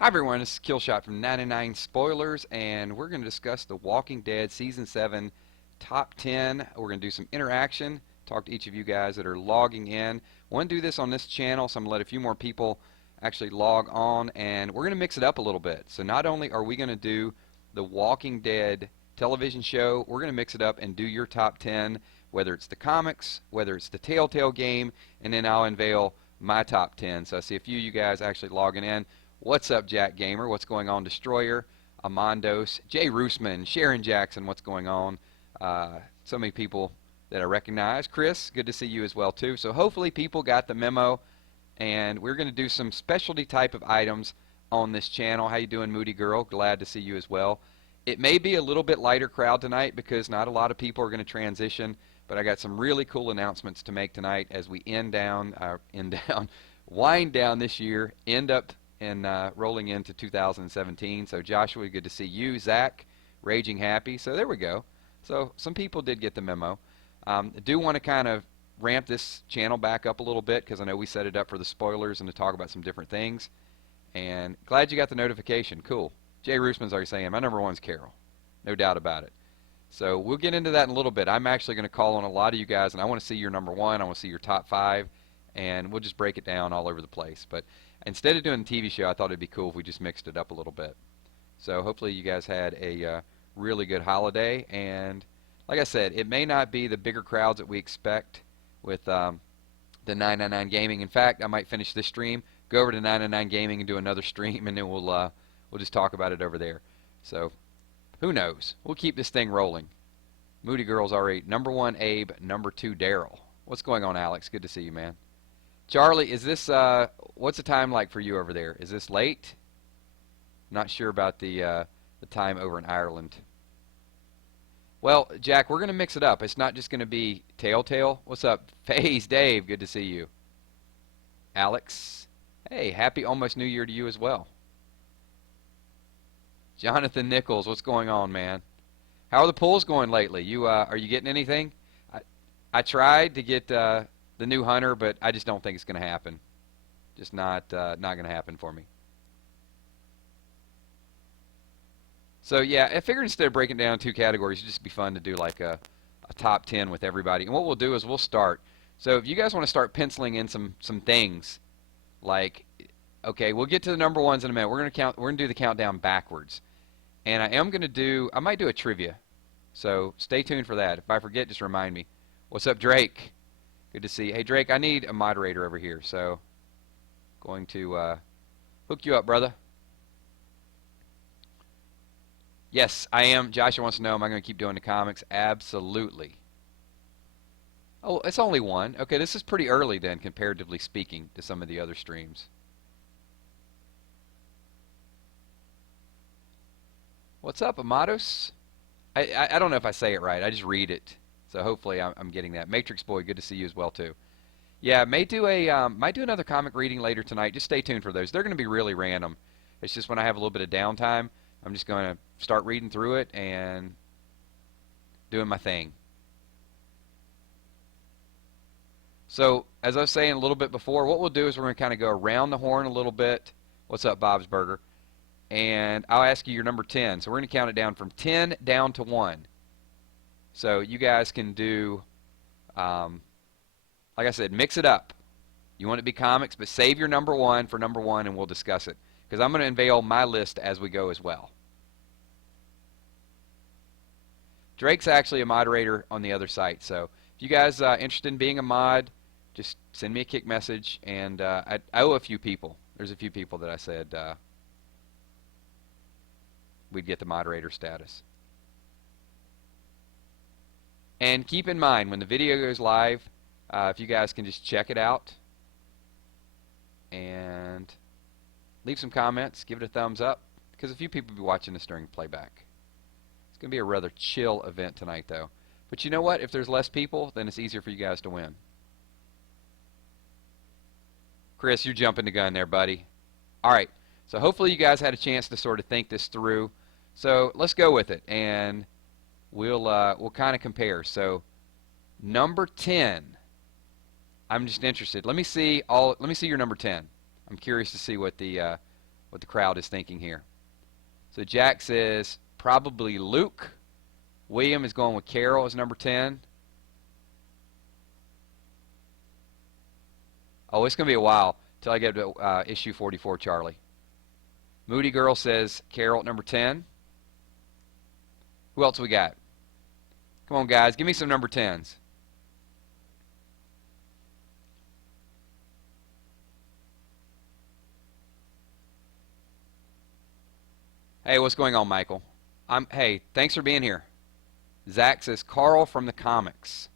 Hi everyone, this is Killshot from 99 Spoilers, and we're going to discuss The Walking Dead Season 7 Top 10. We're going to do some interaction, talk to each of you guys that are logging in. I want to do this on this channel, so I'm going to let a few more people actually log on, and we're going to mix it up a little bit. So not only are we going to do The Walking Dead television show, we're going to mix it up and do your top 10, whether it's the comics, whether it's the Telltale game, and then I'll unveil my top 10. So I see a few of you guys actually logging in. What's up, Jack Gamer? What's going on, Destroyer, Amondos, Jay Roosman, Sharon Jackson? What's going on? So many people that I recognize. Chris, good to see you as well too. So hopefully people got the memo, and we're going to do some specialty type of items on this channel. How you doing, Moody Girl? Glad to see you as well. It may be a little bit lighter crowd tonight because not a lot of people are going to transition, but I got some really cool announcements to make tonight as we wind down this year, end up and rolling into 2017. So Joshua, good to see you. Zach, Raging Happy. So there we go. So some people did get the memo. I do want to kind of ramp this channel back up a little bit because I know we set it up for the spoilers and to talk about some different things. And glad you got the notification. Cool. Jay Roosman's already saying my number one's Carol. No doubt about it. So we'll get into that in a little bit. I'm actually going to call on a lot of you guys, and I want to see your number one. I want to see your top five, and we'll just break it down all over the place. But instead of doing a TV show, I thought it'd be cool if we just mixed it up a little bit. So hopefully you guys had a really good holiday. And like I said, it may not be the bigger crowds that we expect with the 999 Gaming. In fact, I might finish this stream, go over to 999 Gaming and do another stream, and then we'll just talk about it over there. So who knows? We'll keep this thing rolling. Moody Girl's already number one, Abe. Number two, Daryl. What's going on, Alex? Good to see you, man. Charlie, is this what's the time like for you over there? Is this late? Not sure about the time over in Ireland. Well, Jack, we're gonna mix it up. It's not just gonna be Telltale. What's up, FaZe Dave? Good to see you. Alex, hey, happy almost New Year to you as well. Jonathan Nichols, what's going on, man? How are the pulls going lately? You are you getting anything? I tried to get the new hunter, but I just don't think it's going to happen. Just not going to happen for me. So yeah, I figured instead of breaking it down in two categories, it'd just be fun to do like a top 10 with everybody. And what we'll do is we'll start. So if you guys want to start penciling in some things, like, okay, we'll get to the number ones in a minute. We're going to do the countdown backwards. And I might do a trivia. So stay tuned for that. If I forget, just remind me. What's up, Drake? Good to see you. Hey, Drake, I need a moderator over here, so going to hook you up, brother. Yes, I am. Joshua wants to know, am I going to keep doing the comics? Absolutely. Oh, it's only one. Okay, this is pretty early then, comparatively speaking, to some of the other streams. What's up, Amados? I don't know if I say it right. I just read it. So hopefully I'm getting that. Matrix Boy, good to see you as well too. Yeah, might do another comic reading later tonight. Just stay tuned for those. They're going to be really random. It's just when I have a little bit of downtime, I'm just going to start reading through it and doing my thing. So as I was saying a little bit before, what we'll do is we're going to kind of go around the horn a little bit. What's up, Bob's Burger? And I'll ask you your number 10. So we're going to count it down from 10 down to 1. So you guys can do, like I said, mix it up. You want it to be comics, but save your number one for number one, and we'll discuss it. Because I'm going to unveil my list as we go as well. Drake's actually a moderator on the other site. So if you guys are interested in being a mod, just send me a kick message. And I owe a few people. There's a few people that I said we'd get the moderator status. And keep in mind, when the video goes live, if you guys can just check it out and leave some comments, give it a thumbs up, because a few people will be watching this during playback. It's going to be a rather chill event tonight, though. But you know what? If there's less people, then it's easier for you guys to win. Chris, you're jumping the gun there, buddy. All right. So hopefully you guys had a chance to sort of think this through. So let's go with it, and we'll kind of compare. So number 10, I'm just interested. Let me see your number 10. I'm curious to see what the what the crowd is thinking here. So Jack says probably Luke. William is going with Carol as number 10. Oh, it's going to be a while till I get to issue 44, Charlie. Moody Girl says Carol at number 10. Who else we got? Come on, guys. Give me some number 10s. Hey, what's going on, Michael? Hey, thanks for being here. Zach says Carl from the comics.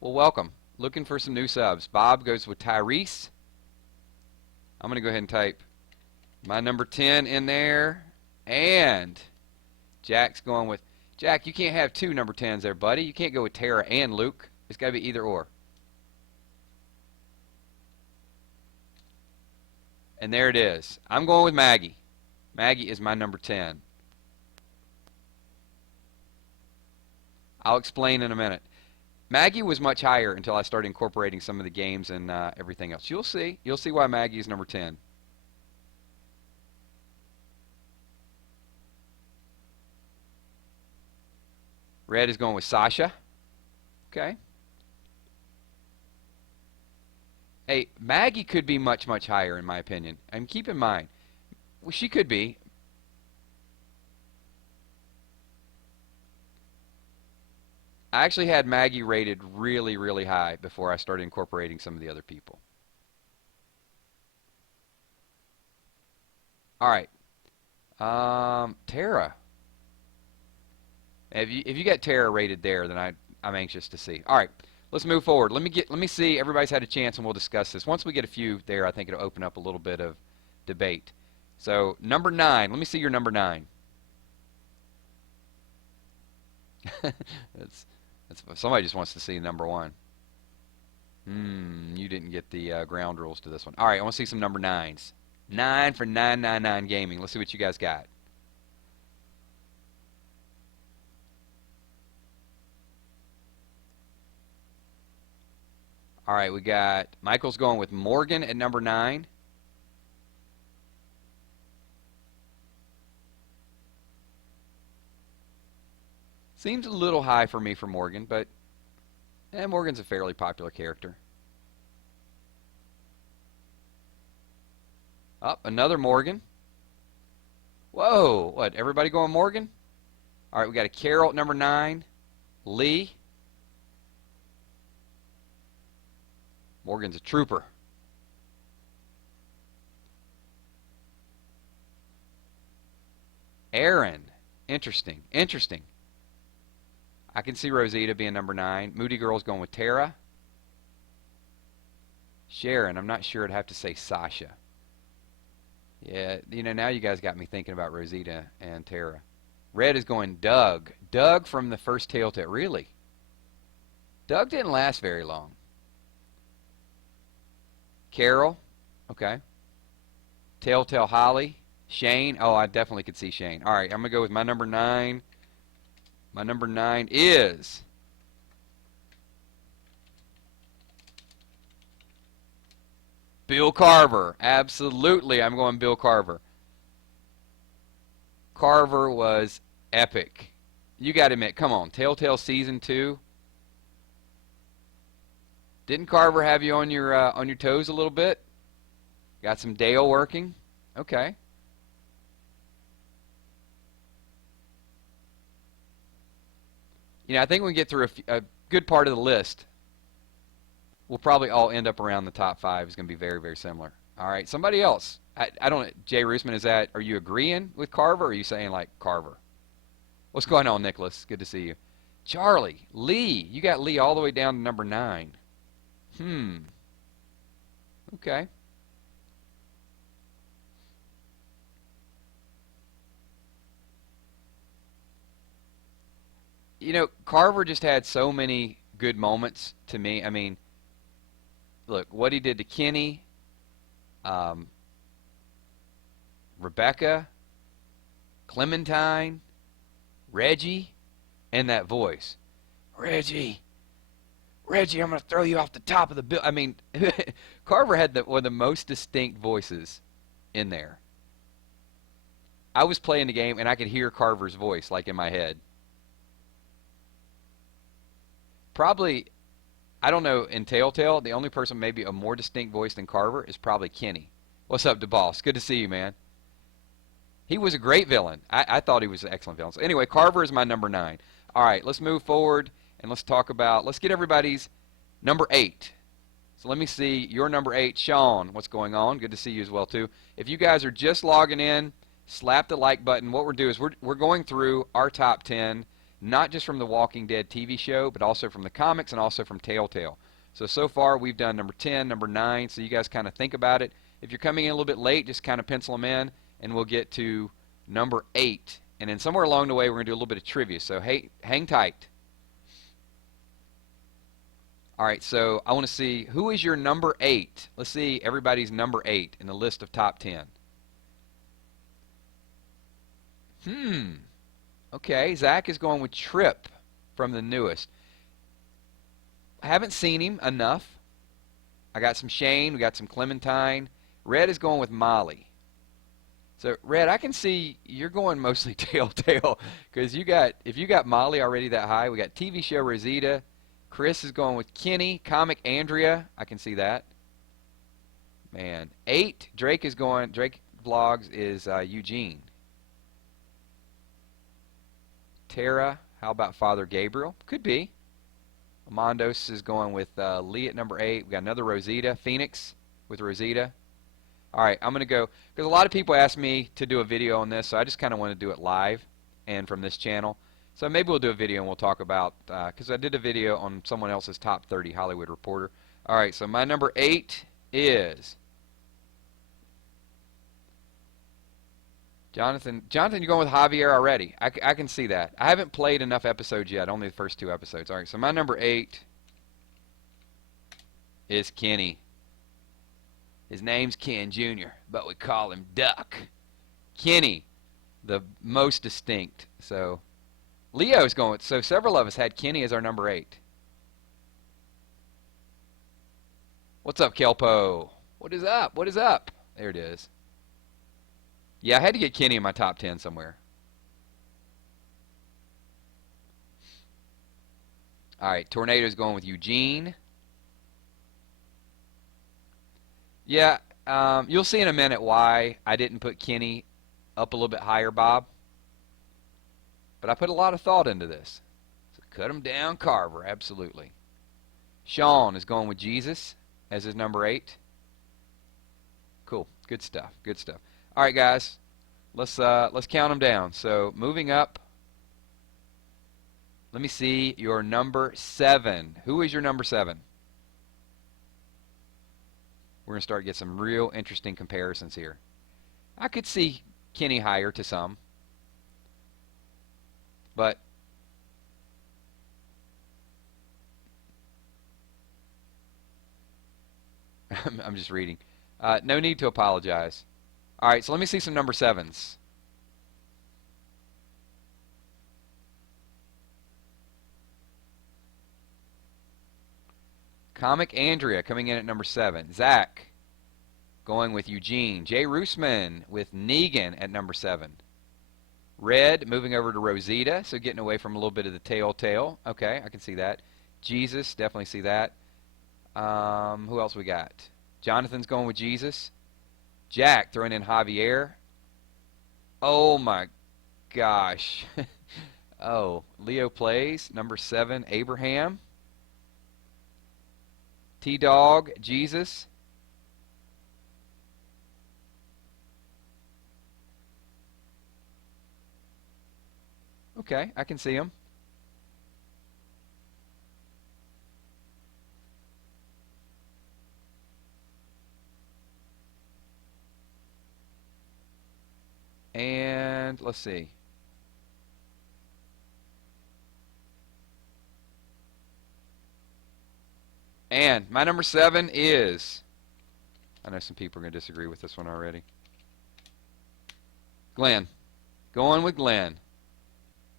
Well, welcome. Looking for some new subs. Bob goes with Tyrese. I'm going to go ahead and type my number 10 in there. And Jack's going with... Jack, you can't have two number 10s there, buddy. You can't go with Tara and Luke. It's got to be either or. And there it is. I'm going with Maggie. Maggie is my number 10. I'll explain in a minute. Maggie was much higher until I started incorporating some of the games and everything else. You'll see. You'll see why Maggie is number 10. Red is going with Sasha. Okay. Hey, Maggie could be much, much higher in my opinion. And keep in mind, well, she could be. I actually had Maggie rated really, really high before I started incorporating some of the other people. All right. Tara. If you got Tara rated there, then I'm anxious to see. All right. Let's move forward. Let me see. Everybody's had a chance, and we'll discuss this. Once we get a few there, I think it'll open up a little bit of debate. So number 9. Let me see your number 9. that's somebody just wants to see number 1. You didn't get the ground rules to this one. All right, I want to see some number 9s. 9 for 999 Gaming. Let's see what you guys got. All right, we got Michael's going with Morgan at number 9. Seems a little high for me for Morgan, but Morgan's a fairly popular character. Up, another Morgan. Whoa, what, everybody going Morgan? All right, we got a Carol at number 9. Lee. Morgan's a trooper. Aaron. Interesting. Interesting. I can see Rosita being number 9. Moody Girl's going with Tara. Sharon. I'm not sure I'd have to say Sasha. Yeah, now you guys got me thinking about Rosita and Tara. Red is going Doug. Doug from the first Telltale. Really? Doug didn't last very long. Carol. Okay. Telltale Holly. Shane. Oh, I definitely could see Shane. All right, I'm going to go with my number 9. My number 9 is Bill Carver. Absolutely, I'm going Bill Carver. Carver was epic. You got to admit, come on, Telltale Season 2. Didn't Carver have you on your toes a little bit? Got some Dale working? Okay. I think when we get through a good part of the list, we'll probably all end up around the top 5. It's going to be very, very similar. All right, somebody else. I don't. Jay Roosman, are you agreeing with Carver, or are you saying like Carver? What's going on, Nicholas? Good to see you. Charlie, Lee. You got Lee all the way down to number 9. Okay. Carver just had so many good moments to me. I mean, look, what he did to Kenny, Rebecca, Clementine, Reggie, and that voice. Reggie, Reggie, I'm going to throw you off the top of the bill. I mean, Carver had one of the most distinct voices in there. I was playing the game and I could hear Carver's voice like in my head. Probably, I don't know, in Telltale, the only person maybe a more distinct voice than Carver is probably Kenny. What's up, DeBoss? Good to see you, man. He was a great villain. I thought he was an excellent villain. So anyway, Carver is my number 9. All right, let's move forward and let's talk about, let's get everybody's number 8. So let me see your number 8, Sean. What's going on? Good to see you as well, too. If you guys are just logging in, slap the like button. What we're doing is we're going through our top 10, not just from the Walking Dead TV show, but also from the comics and also from Telltale. So far we've done number 10, number 9, so you guys kind of think about it. If you're coming in a little bit late, just kind of pencil them in, and we'll get to number 8. And then somewhere along the way, we're going to do a little bit of trivia. So hey, hang tight. All right, so I want to see, who is your number 8? Let's see everybody's number 8 in the list of top 10. Okay, Zach is going with Trip from the newest. I haven't seen him enough. I got some Shane, we got some Clementine. Red is going with Molly. So, Red, I can see you're going mostly Telltale because if you got Molly already that high, we got TV show Rosita. Chris is going with Kenny. Comic Andrea, I can see that. Man, 8, Drake Vlogs is Eugene. Tara, how about Father Gabriel? Could be. Amondos is going with Lee at number 8. We got another Rosita. Phoenix with Rosita. All right, I'm going to go, because a lot of people asked me to do a video on this, so I just kind of want to do it live and from this channel. So maybe we'll do a video and we'll talk about, because I did a video on someone else's top 30 Hollywood Reporter. All right, so my number 8 is Jonathan. Jonathan, you're going with Javier already. I can see that. I haven't played enough episodes yet, only the first 2 episodes. All right, so my number 8 is Kenny. His name's Ken Jr., but we call him Duck. Kenny, the most distinct. So Leo's going with, so several of us had Kenny as our number 8. What's up, Kelpo? What is up? What is up? There it is. Yeah, I had to get Kenny in my top 10 somewhere. All right, Tornado's going with Eugene. Yeah, you'll see in a minute why I didn't put Kenny up a little bit higher, Bob. But I put a lot of thought into this. So cut him down, Carver, absolutely. Sean is going with Jesus as his number 8. Cool, good stuff, good stuff. All right, guys, let's count them down. So moving up, let me see your number 7. Who is your number 7? We're going to start to get some real interesting comparisons here. I could see Kenny higher to some, but I'm just reading. No need to apologize. All right, so let me see some number 7s. Comic Andrea coming in at number 7. Zach going with Eugene. Jay Roosman with Negan at number 7. Red moving over to Rosita, so getting away from a little bit of the Telltale. Okay, I can see that. Jesus, definitely see that. Who else we got? Jonathan's going with Jesus. Jack throwing in Javier. Oh my gosh. Oh, Leo plays. Number 7, Abraham. T-Dog, Jesus. Okay, I can see him. And let's see. And my number 7 is, I know some people are going to disagree with this one already, Glenn. Going with Glenn.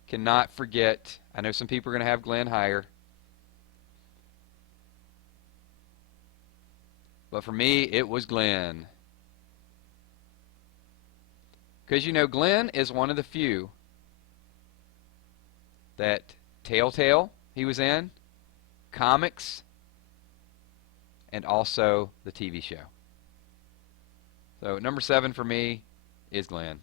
Cannot forget, I know some people are going to have Glenn higher. But for me, it was Glenn. Because, you know, Glenn is one of the few that Telltale he was in, comics, and also the TV show. So number 7 for me is Glenn.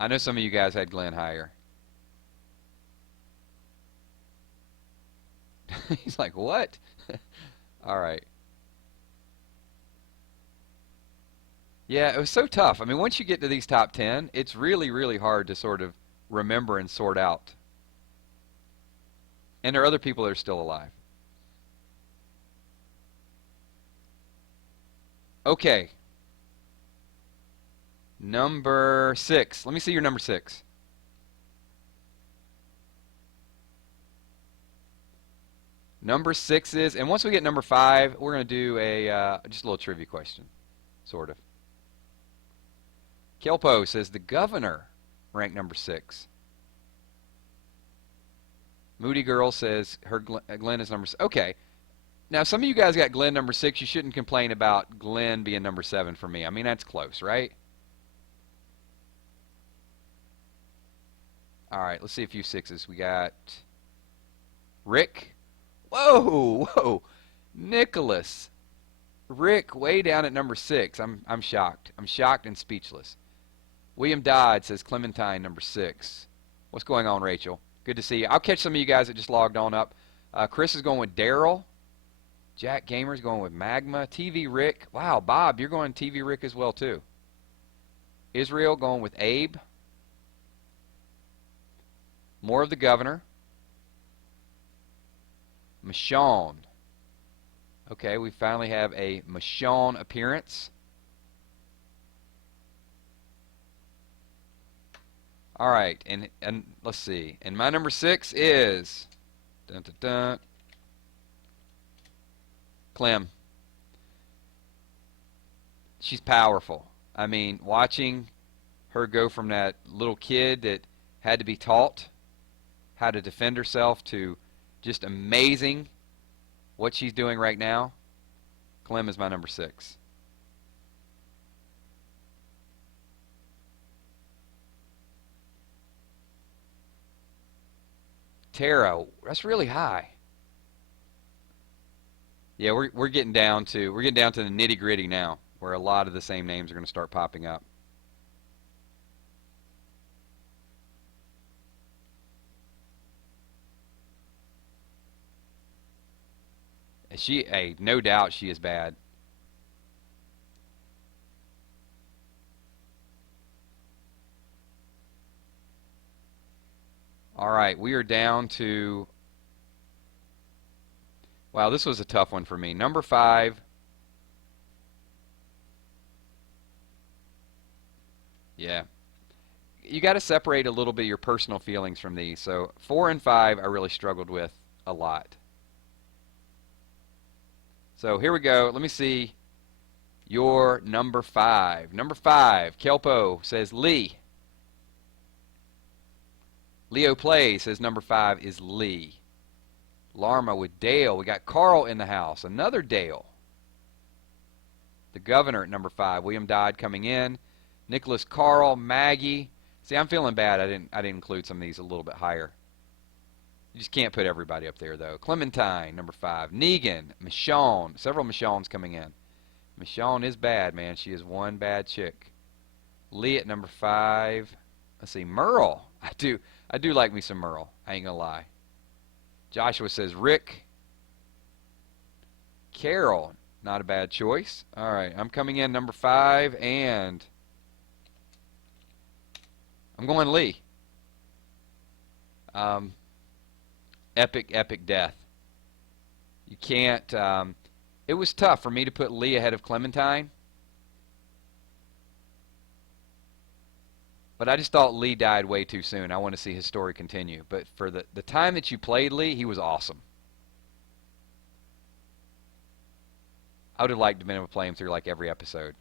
I know some of you guys had Glenn higher. He's like, what? All right. Yeah, it was so tough. I mean, once you get to these top 10, it's really, really hard to sort of remember and sort out. And there are other people that are still alive. Okay. Number 6. Let me see your number 6. Number 6 is, and once we get number 5, we're going to do a just a little trivia question, sort of. Kelpo says the Governor ranked number 6. Moody Girl says her Glenn is number 6. Okay. Now, some of you guys got Glenn number 6. You shouldn't complain about Glenn being number 7 for me. I mean, that's close, right? All right, let's see a few 6s. We got Rick. Whoa, whoa. Nicholas. Rick way down at number 6. I'm shocked. I'm shocked and speechless. William Dodd says Clementine number 6. What's going on, Rachel? Good to see you. I'll catch some of you guys that just logged on up. Chris is going with Daryl. Jack Gamer's going with Magma. TV Rick. Wow, Bob, you're going TV Rick as well, too. Israel going with Abe. More of the Governor. Michonne. Okay, we finally have a Michonne appearance. All right, and let's see. And my number 6 is dun, dun, dun, Clem. She's powerful. I mean, watching her go from that little kid that had to be taught how to defend herself to just amazing what she's doing right now. Clem is my number 6. Tara, that's really high. Yeah, we're getting down to the nitty gritty now, where a lot of the same names are going to start popping up. No doubt she is bad. All right, we are down to, wow, this was a tough one for me. Number 5. Yeah. You got to separate a little bit your personal feelings from these. So 4 and 5 I really struggled with a lot. So here we go. Let me see your number 5. Number 5, Kelpo says Lee. Leo Play says number 5 is Lee. Larma with Dale. We got Carl in the house. Another Dale. The Governor at number 5. William Dodd coming in. Nicholas, Carl, Maggie. See, I'm feeling bad. I didn't include some of these a little bit higher. You just can't put everybody up there, though. Clementine, number 5. Negan, Michonne. Several Michonnes coming in. Michonne is bad, man. She is one bad chick. Lee at number 5. Let's see, Merle. I do like me some Merle. I ain't gonna lie. Joshua says Rick. Carol, not a bad choice. All right, I'm coming in number 5, and I'm going Lee. Epic death. You can't. It was tough for me to put Lee ahead of Clementine. But I just thought Lee died way too soon. I want to see his story continue. But for the time that you played Lee, he was awesome. I would have liked to be able to play him through like every episode.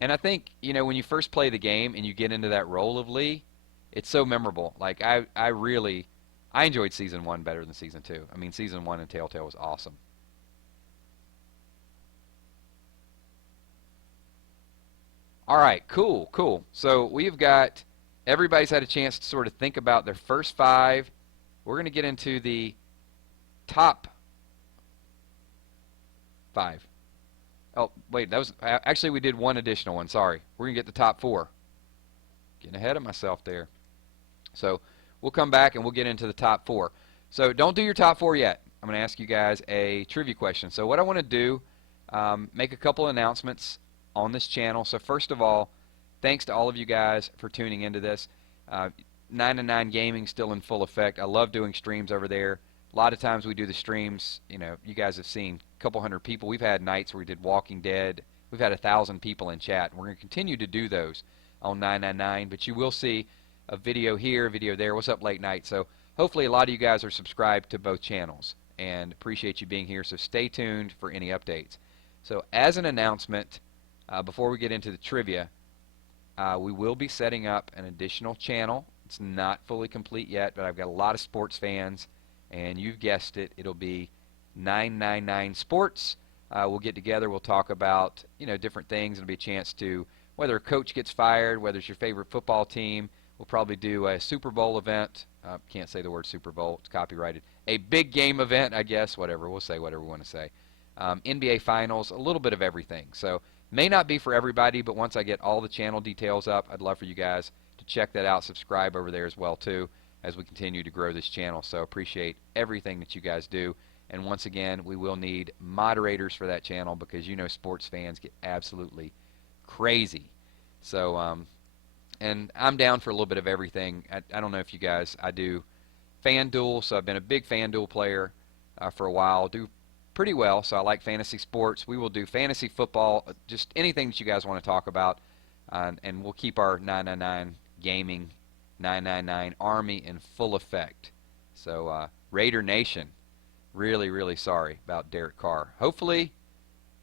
And I think, when you first play the game and you get into that role of Lee, it's so memorable. Like, I enjoyed Season 1 better than Season 2. I mean, Season 1 in Telltale was awesome. All right, cool, cool. So we've got, everybody's had a chance to sort of think about their first five. We're going to get into the top five. Oh, wait, that was, actually we did one additional one, sorry. We're going to get the top four. Getting ahead of myself there. So we'll come back and we'll get into the top four. So don't do your top four yet. I'm going to ask you guys a trivia question. So what I want to do, make a couple announcements on this channel. So first of all, thanks to all of you guys for tuning into this. 9 to 9 Gaming still in full effect. I love doing streams over there. A lot of times we do the streams, you guys have seen a couple hundred people. We've had nights where we did Walking Dead. We've had 1,000 people in chat. We're going to continue to do those on 999, but you will see a video here, a video there. What's up, late night? So hopefully a lot of you guys are subscribed to both channels, and appreciate you being here. So stay tuned for any updates. So as an announcement, before we get into the trivia, we will be setting up an additional channel. It's not fully complete yet, but I've got a lot of sports fans, and you've guessed it, it'll be 999 Sports. We'll get together, we'll talk about different things. It'll be a chance to, whether a coach gets fired, whether it's your favorite football team. We'll probably do a Super Bowl event. Can't say the word Super Bowl, it's copyrighted. A big game event, I guess, whatever. We'll say whatever we want to say. NBA Finals, a little bit of everything. So may not be for everybody, but once I get all the channel details up, I'd love for you guys to check that out. Subscribe over there as well, too, as we continue to grow this channel. So appreciate everything that you guys do. And once again, we will need moderators for that channel because sports fans get absolutely crazy. So, and I'm down for a little bit of everything. I don't know if you guys, I do FanDuel, so I've been a big FanDuel player for a while. Do pretty well, so I like fantasy sports. We will do fantasy football, just anything that you guys want to talk about, and we'll keep our 999 Gaming 999 Army in full effect. So, Raider Nation, really, really sorry about Derek Carr. Hopefully,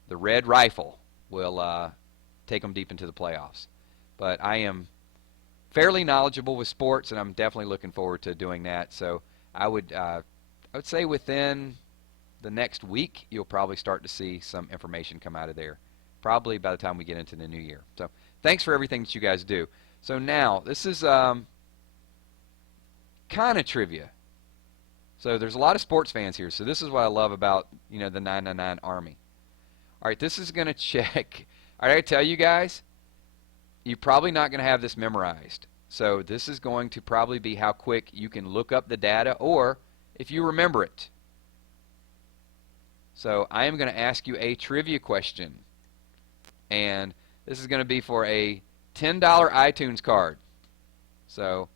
the Red Rifle will take them deep into the playoffs. But I am fairly knowledgeable with sports, and I'm definitely looking forward to doing that. So I would say within the next week, you'll probably start to see some information come out of there. Probably by the time we get into the new year. So thanks for everything that you guys do. So now, this is kind of trivia. So there's a lot of sports fans here. So this is what I love about, the 999 Army. All right, this is going to check. All right, I tell you guys, you're probably not going to have this memorized. So this is going to probably be how quick you can look up the data or if you remember it. So I am going to ask you a trivia question. And this is going to be for a $10 iTunes card. So,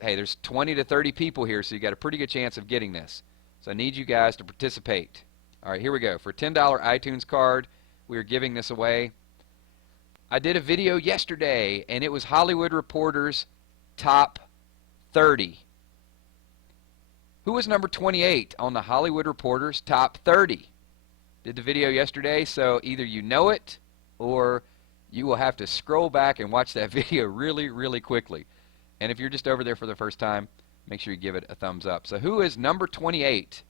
hey, there's 20 to 30 people here, so you got a pretty good chance of getting this. So I need you guys to participate. All right, here we go. For a $10 iTunes card, we are giving this away. I did a video yesterday, and it was Hollywood Reporter's top 30. Who was number 28 on the Hollywood Reporter's top 30? Did the video yesterday, so either you know it or you will have to scroll back and watch that video really, really quickly. And if you're just over there for the first time, make sure you give it a thumbs up. So who is number 28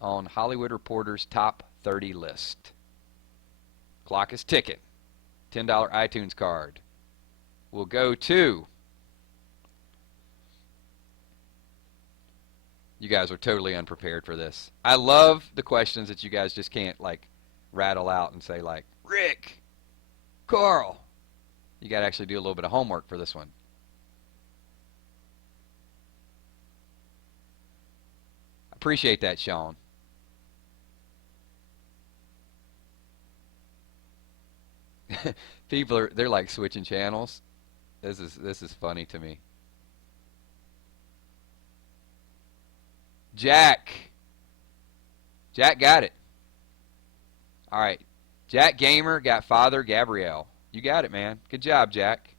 on Hollywood Reporter's top 30 list? Clock is ticking. $10 iTunes card will go to... You guys are totally unprepared for this. I love the questions that you guys just can't, rattle out and say, Rick, Carl. You got to actually do a little bit of homework for this one. Appreciate that, Sean. People they're switching channels. This is funny to me. Jack got it. All right. Jack Gamer got Father Gabrielle. You got it, man. Good job, Jack.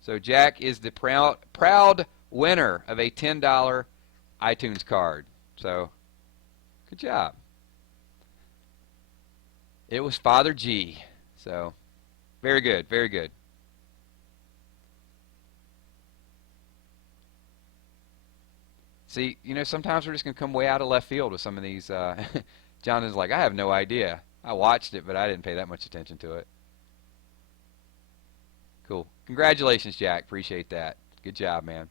So Jack is the proud winner of a $10 iTunes card. So, good job. It was Father G. So, Very good. Very good. See, sometimes we're just going to come way out of left field with some of these. Jonathan's like, I have no idea. I watched it, but I didn't pay that much attention to it. Cool. Congratulations, Jack. Appreciate that. Good job, man.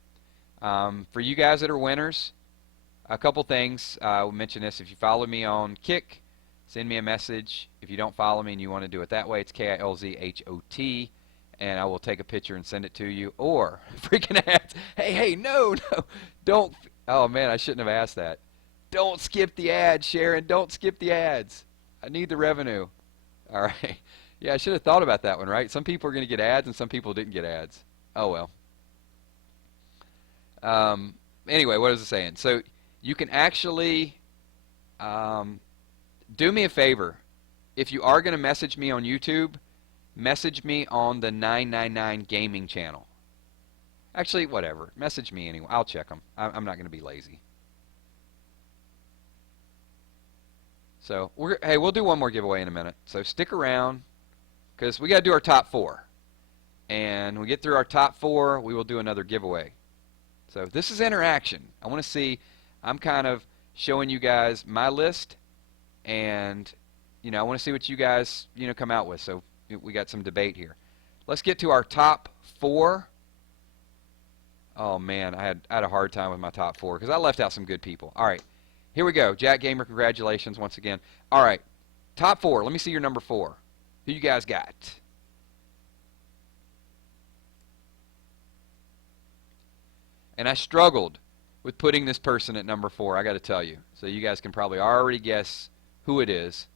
For you guys that are winners, a couple things. We'll mention this. If you follow me on Kick, send me a message. If you don't follow me and you want to do it that way, it's KILZHOT, and I will take a picture and send it to you. Or freaking ads. Hey, no, don't. Oh man, I shouldn't have asked that. Don't skip the ads, Sharon. Don't skip the ads. I need the revenue. All right. Yeah, I should have thought about that one, right? Some people are going to get ads and some people didn't get ads. Oh well. Anyway, what was I saying? So you can actually do me a favor. If you are going to message me on YouTube, message me on the 999 Gaming channel. Actually, whatever. Message me anyway. I'll check them. I'm not going to be lazy. So, we'll do one more giveaway in a minute. So stick around, because we got to do our top 4. And when we get through our top 4, we will do another giveaway. So this is interaction. I want to see, I'm kind of showing you guys my list, and I want to see what you guys come out with. So we got some debate here. Let's get to our top 4. Oh man, I had a hard time with my top 4 because I left out some good people. All right, here we go. Jack Gamer, congratulations once again. All right, top 4. Let me see your number 4. Who you guys got? And I struggled with putting this person at number 4, I got to tell you. So you guys can probably already guess who it is.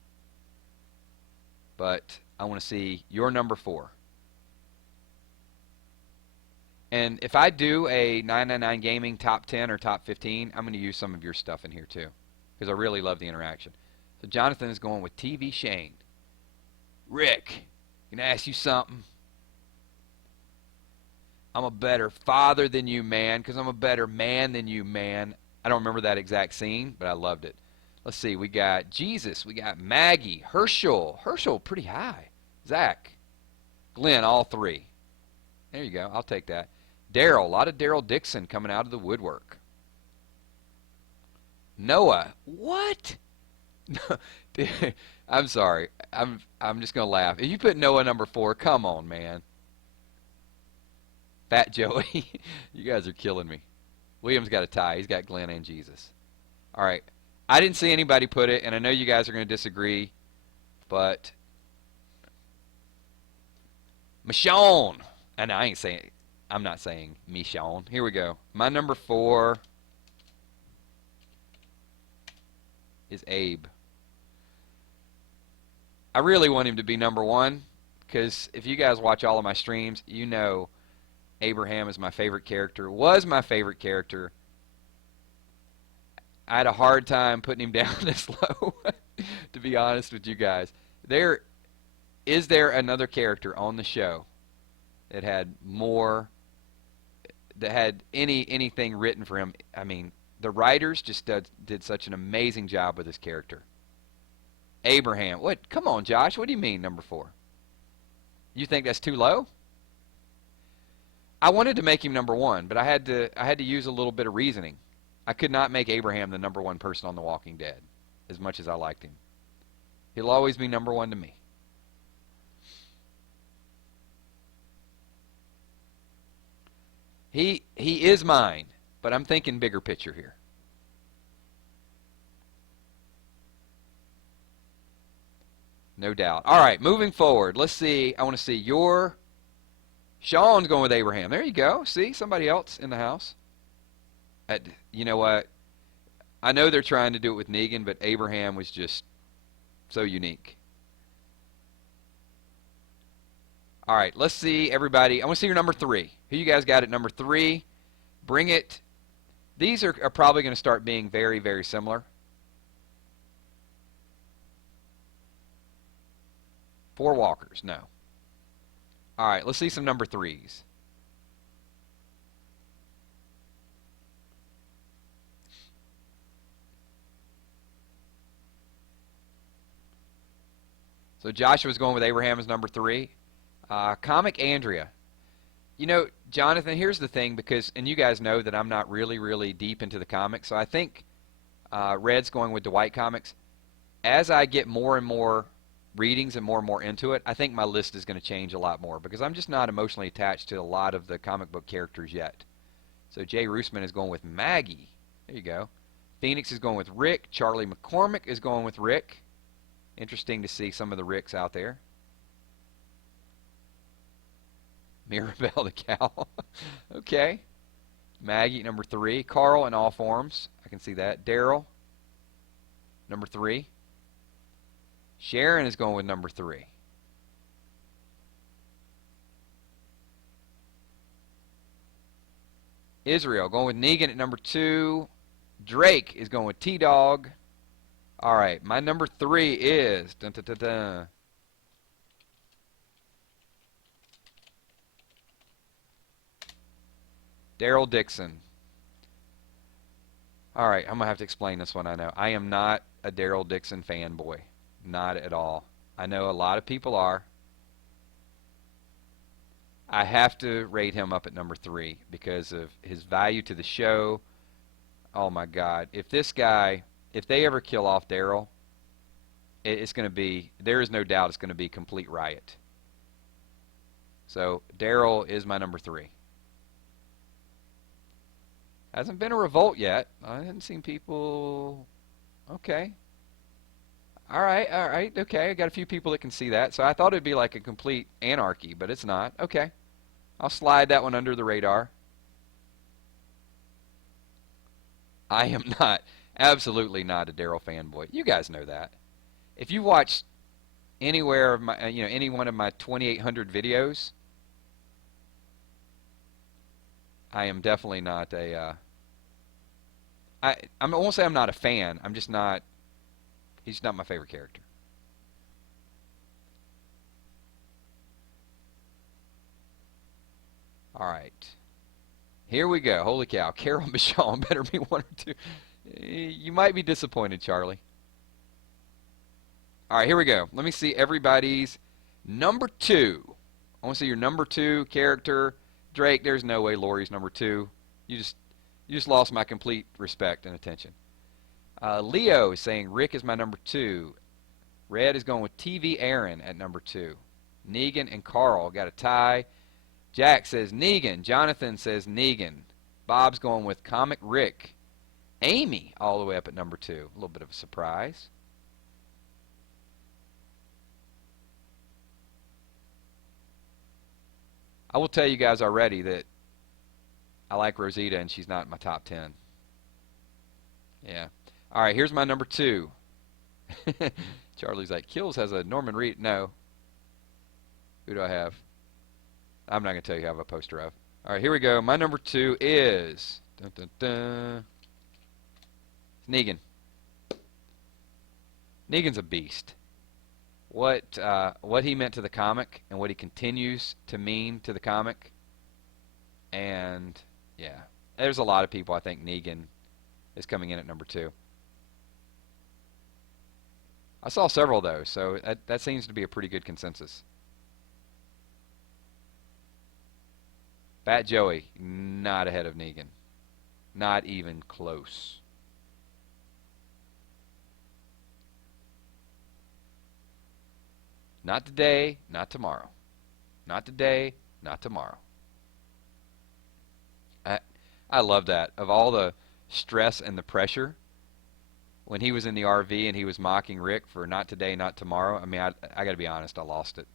But I want to see your number 4. And if I do a 999 Gaming top 10 or top 15, I'm going to use some of your stuff in here too, because I really love the interaction. So Jonathan is going with TV Shane. Rick, I'm going to ask you something. I'm a better father than you, man, because I'm a better man than you, man. I don't remember that exact scene, but I loved it. Let's see. We got Jesus. We got Maggie. Herschel. Herschel, pretty high. Zach. Glenn, all 3. There you go. I'll take that. Daryl. A lot of Daryl Dixon coming out of the woodwork. Noah. What? I'm sorry. I'm just going to laugh. If you put Noah number 4, come on, man. Fat Joey. You guys are killing me. William's got a tie. He's got Glenn and Jesus. All right. I didn't see anybody put it, and I know you guys are going to disagree, but Michonne. And I'm not saying Michonne. Here we go. My number 4 is Abe. I really want him to be number 1, because if you guys watch all of my streams, you know Abraham is my favorite character, was my favorite character. I had a hard time putting him down this low, to be honest with you guys. Is there another character on the show that had anything written for him? I mean, the writers just did such an amazing job with this character. Abraham. What? Come on, Josh. What do you mean, number 4? You think that's too low? I wanted to make him number 1, but I had to use a little bit of reasoning. I could not make Abraham the number 1 person on The Walking Dead, as much as I liked him. He'll always be number 1 to me. He is mine, but I'm thinking bigger picture here. No doubt. All right, moving forward. Let's see. I want to see your... Sean's going with Abraham. There you go. See, somebody else in the house. You know what? I know they're trying to do it with Negan, but Abraham was just so unique. All right, let's see, everybody. I want to see your number 3. Who you guys got at number 3? Bring it. These are probably going to start being very, very similar. 4 walkers, no. All right, let's see some number 3s. So Joshua's going with Abraham as number 3. Comic Andrea. You know, Jonathan, here's the thing, because, and you guys know that I'm not really, really deep into the comics, so I think Red's going with Dwight Comics. As I get more and more readings and more into it, I think my list is going to change a lot more, because I'm just not emotionally attached to a lot of the comic book characters yet. So Jay Roosman is going with Maggie. There you go. Phoenix is going with Rick. Charlie McCormick is going with Rick. Interesting to see some of the Ricks out there. Mirabelle the cow. Okay. Maggie, number 3. Carl in all forms. I can see that. Daryl, number 3. Sharon is going with number 3. Israel going with Negan at number 2. Drake is going with T-Dog. All right, my number 3 is dun, dun, dun, dun. Daryl Dixon. All right, I'm going to have to explain this one, I know. I am not a Daryl Dixon fanboy. Not at all. I know a lot of people are. I have to rate him up at number 3 because of his value to the show. Oh my God. If this guy, if they ever kill off Daryl, it's going to be, there is no doubt it's going to be complete riot. So Daryl is my number 3. Hasn't been a revolt yet. I haven't seen people. Okay. All right, okay. I got a few people that can see that. So I thought it'd be like a complete anarchy, but it's not. Okay. I'll slide that one under the radar. I am not, absolutely not a Daryl fanboy. You guys know that. If you watch anywhere of my, any one of my 2,800 videos, I am definitely not a. I won't say I'm not a fan. I'm just not. He's not my favorite character. All right. Here we go. Holy cow. Carol Michon better be 1 or 2. You might be disappointed, Charlie. All right, here we go. Let me see everybody's number 2. I want to see your number 2 character. Drake, there's no way Lori's number 2. You just lost my complete respect and attention. Leo is saying Rick is my number 2. Red is going with TV Aaron at number 2. Negan and Carl got a tie. Jack says Negan. Jonathan says Negan. Bob's going with Comic Rick. Amy all the way up at number 2. A little bit of a surprise. I will tell you guys already that I like Rosita and she's not in my top 10. Yeah. All right, here's my number 2. Charlie's like, Kills has a Norman Reed. No. Who do I have? I'm not going to tell you who I have a poster of. All right, here we go. My number 2 is dun, dun, dun. Negan. Negan's a beast. What he meant to the comic and what he continues to mean to the comic. And, yeah. There's a lot of people I think Negan is coming in at number 2. I saw several, though, so that seems to be a pretty good consensus. Fat Joey, not ahead of Negan. Not even close. Not today, not tomorrow. Not today, not tomorrow. I love that. Of all the stress and the pressure, when he was in the RV and he was mocking Rick for not today, not tomorrow, I mean, I got to be honest, I lost it.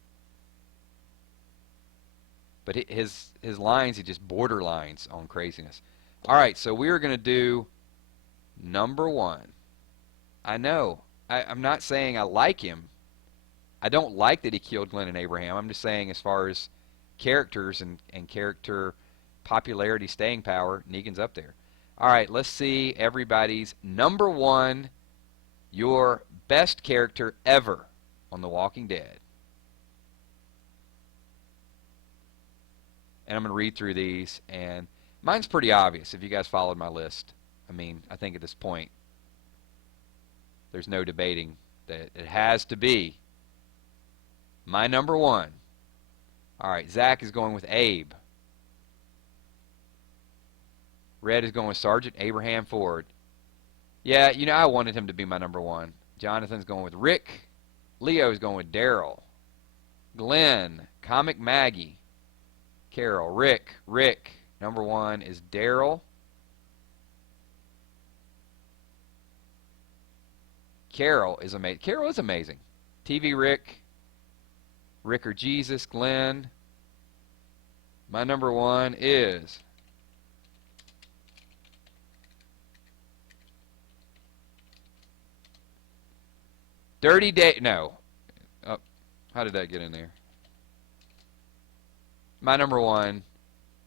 But his lines, he just borderlines on craziness. All right, so we are going to do number 1. I know. I'm not saying I like him. I don't like that he killed Glenn and Abraham. I'm just saying as far as characters and character popularity, staying power, Negan's up there. All right, let's see everybody's number 1, your best character ever on The Walking Dead. And I'm going to read through these, and mine's pretty obvious if you guys followed my list. I mean, I think at this point, there's no debating that it has to be my number 1 All right, Zach is going with Abe. Red is going with Sergeant Abraham Ford. Yeah, you know, I wanted him to be my number one. Jonathan's going with Rick. Leo's going with Daryl. Glenn, Comic Maggie. Carol, Rick. Number one is Daryl. Carol is amazing. Carol is amazing. TV Rick. Rick or Jesus. Glenn. My number one is Dirty Day. No. Oh, how did that get in there? My number one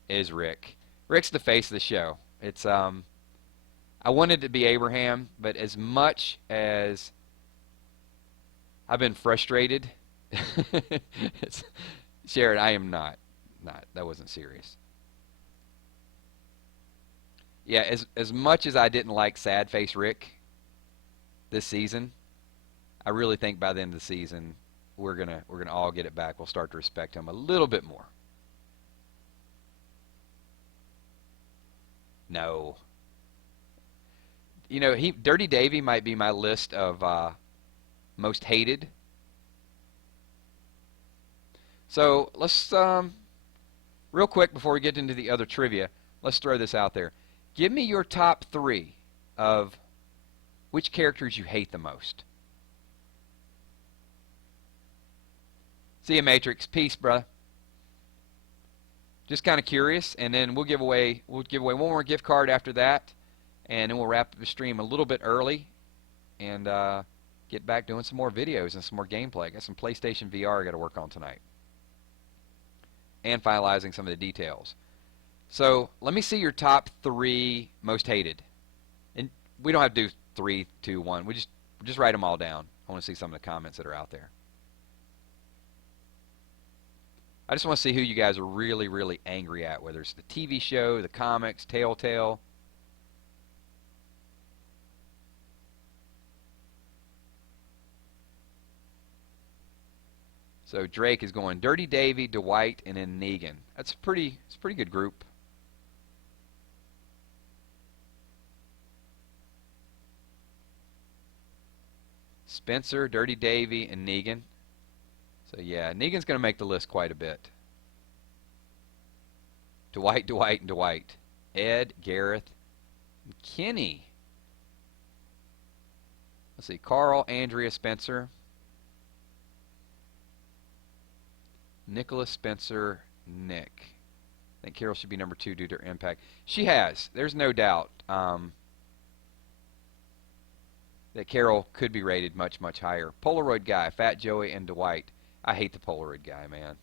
is Rick. Rick's the face of the show. It's I wanted to be Abraham, but as much as I've been frustrated, Sharon, I am not. That wasn't serious. Yeah, as much as I didn't like Sad Face Rick this season, I really think by the end of the season we're gonna all get it back. We'll start to respect him a little bit more. No. You know, Dirty Davy might be my list of most hated. So let's real quick before we get into the other trivia, let's throw this out there. Give me your top three of which characters you hate the most. See you, Matrix. Peace, bruh. Just kind of curious, and then we'll give away one more gift card after that, and then we'll wrap up the stream a little bit early, and get back doing some more videos and some more gameplay. I got some PlayStation VR I got to work on tonight, and finalizing some of the details. So let me see your top three most hated, and we don't have to do 3, 2, 1. We just write them all down. I want to see some of the comments that are out there. I just want to see who you guys are really, really angry at, whether it's the TV show, the comics, Telltale. So Drake is going Dirty Davy, Dwight, and then Negan. It's a pretty good group. Spencer, Dirty Davy, and Negan. So yeah, Negan's going to make the list quite a bit. Dwight, and Dwight. Ed, Gareth, and Kenny. Let's see, Carl, Andrea, Spencer. Nicholas, Spencer, Nick. I think Carol should be number 2 due to her impact. She has. There's no doubt that Carol could be rated much, much higher. Polaroid Guy, Fat Joey, and Dwight. I hate the Polaroid Guy, man.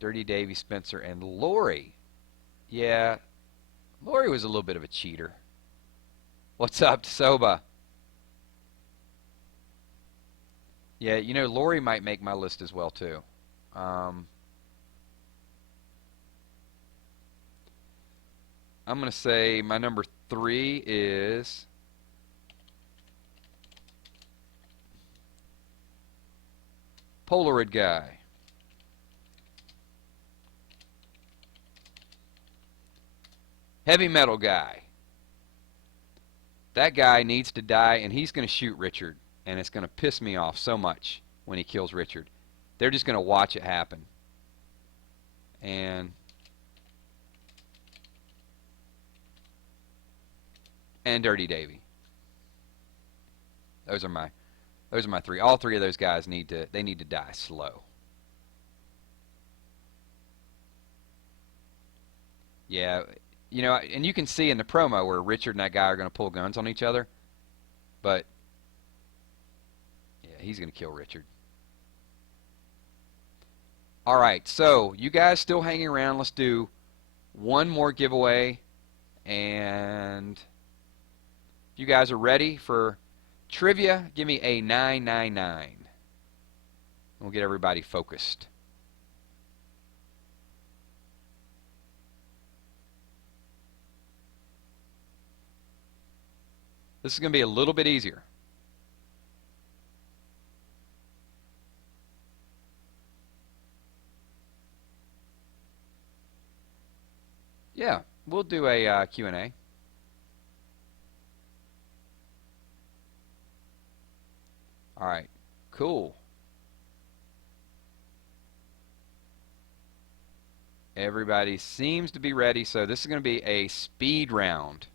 Dirty Davy, Spencer, and Lori. Yeah, Lori was a little bit of a cheater. What's up, Soba? Yeah, you know, Lori might make my list as well, too. I'm going to say my number 3 is Polaroid Guy. Heavy Metal Guy. That guy needs to die, and he's going to shoot Richard, and it's going to piss me off so much when he kills Richard. They're just going to watch it happen. And Dirty Davy. Those are my 3. All 3 of those guys need to die slow. Yeah, you know, and you can see in the promo where Richard and that guy are going to pull guns on each other, but yeah, he's going to kill Richard. All right, so you guys still hanging around. Let's do one more giveaway, and if you guys are ready for trivia, give me a 999. We'll get everybody focused. This is going to be a little bit easier. we'll do a Q&A. All right, cool. Everybody seems to be ready, so this is going to be a speed round.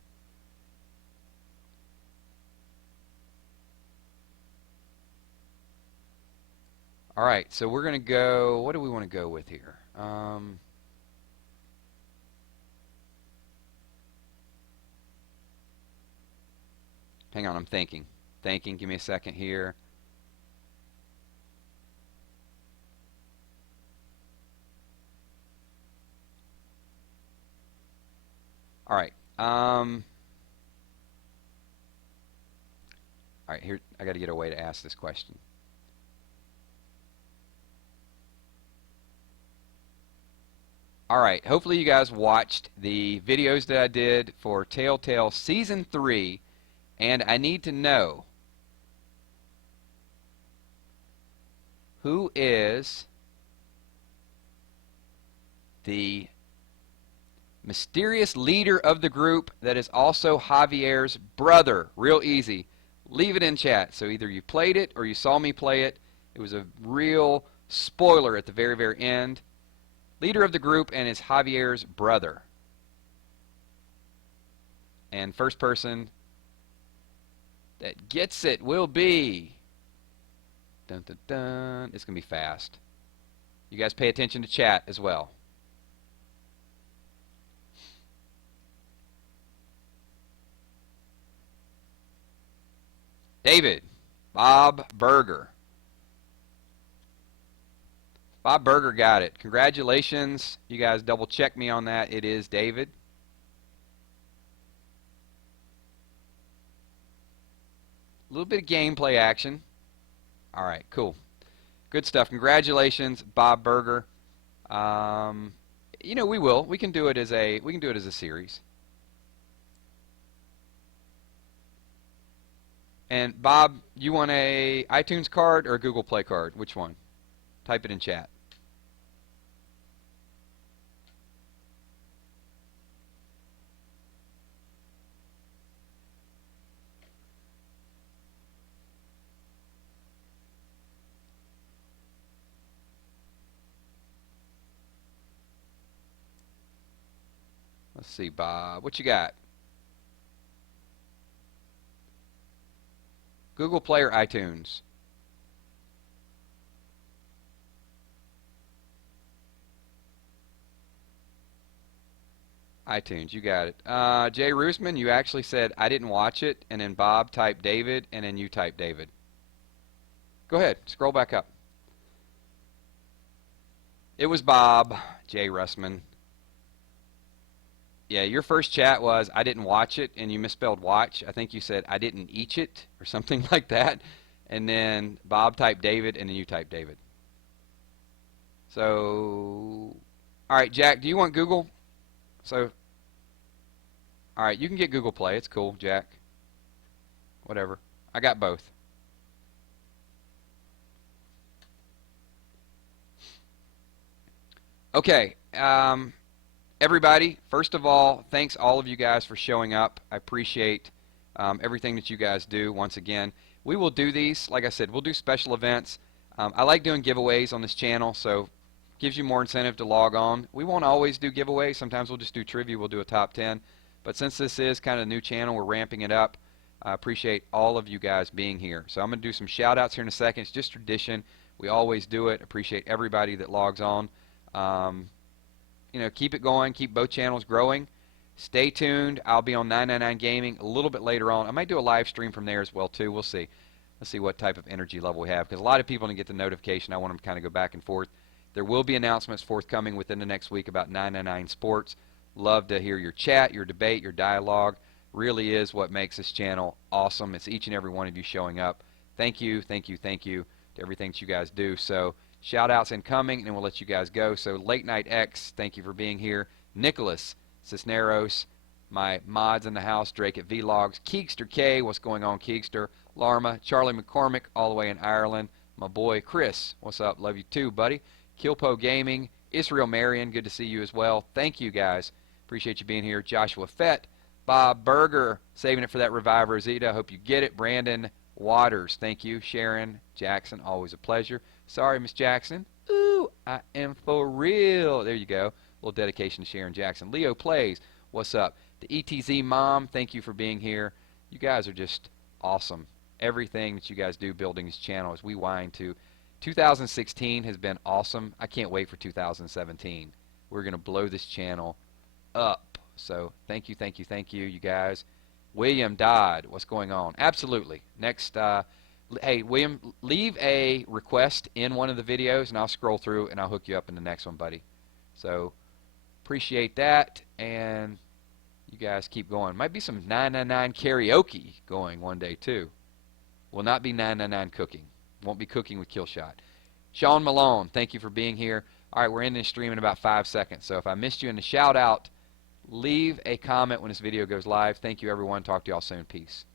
All right, so we're going to go, what do we want to go with here? Hang on, I'm thinking. Give me a second here. All right. All right, here, I got to get a way to ask this question. All right, hopefully you guys watched the videos that I did for Telltale Season 3, and I need to know who is the mysterious leader of the group that is also Javier's brother. Real easy. Leave it in chat. So either you played it or you saw me play it. It was a real spoiler at the very, very end. Leader of the group and is Javier's brother. And first person that gets it will be... Dun, dun, dun. It's going to be fast. You guys pay attention to chat as well. David. Bob Berger. Bob Berger got it. Congratulations. You guys double check me on that. It is David. A little bit of gameplay action. All right, cool. Good stuff. Congratulations, Bob Berger. You know, we can do it as a series. And Bob, you want a iTunes card or a Google Play card? Which one? Type it in chat. Let's see, Bob. What you got? Google Play or iTunes? iTunes, you got it. Jay Roosman, you actually said I didn't watch it, and then Bob typed David, and then you typed David. Go ahead, scroll back up. It was Bob, Jay Russman. Yeah, your first chat was I didn't watch it, and you misspelled watch. I think you said I didn't eat it, or something like that. And then Bob typed David, and then you typed David. So, all right, Jack, do you want Google? So, all right, you can get Google Play. It's cool, Jack. Whatever. I got both. Okay. Everybody, first of all, thanks all of you guys for showing up. I appreciate everything that you guys do once again. We will do these, like I said, we'll do special events. I like doing giveaways on this channel, so gives you more incentive to log on. We won't always do giveaways. Sometimes we'll just do trivia. We'll do a top 10. But since this is kind of a new channel, we're ramping it up. I appreciate all of you guys being here. So I'm going to do some shout outs here in a second. It's just tradition. We always do it. Appreciate everybody that logs on. You know, keep it going. Keep both channels growing. Stay tuned. I'll be on 999 Gaming a little bit later on. I might do a live stream from there as well too. We'll see. Let's see what type of energy level we have, because a lot of people didn't get the notification. I want them to kind of go back and forth. There will be announcements forthcoming within the next week about 999 Sports. Love to hear your chat, your debate, your dialogue. Really is what makes this channel awesome. It's each and every one of you showing up. Thank you, thank you, thank you to everything that you guys do. So shout outs incoming, and then we'll let you guys go. So Late Night X, thank you for being here. Nicholas Cisneros, my mods in the house, Drake at Vlogs, Keekster K, what's going on, Keekster, Larma, Charlie McCormick, all the way in Ireland, my boy Chris, what's up, love you too, buddy, Kilpo Gaming, Israel Marion, good to see you as well. Thank you guys Appreciate you being here. Joshua Fett, Bob Berger, saving it for that Revive Rosita. Hope you get it. Brandon Waters, thank you. Sharon Jackson, always a pleasure. Sorry, Miss Jackson. Ooh, I am for real. There you go. A little dedication to Sharon Jackson. Leo Plays, what's up? The ETZ Mom, thank you for being here. You guys are just awesome. Everything that you guys do building this channel as we wind to 2016 has been awesome. I can't wait for 2017. We're going to blow this channel up. So thank you, thank you, thank you, you guys. William Dodd, what's going on? Absolutely. Next, hey, William, leave a request in one of the videos, and I'll scroll through, and I'll hook you up in the next one, buddy. So appreciate that, and you guys keep going. Might be some 999 karaoke going one day, too. Will not be 999 cooking. Won't be cooking with Killshot. Sean Malone, thank you for being here. All right, we're ending the stream in about 5 seconds. So if I missed you in the shout-out, leave a comment when this video goes live. Thank you, everyone. Talk to y'all soon. Peace.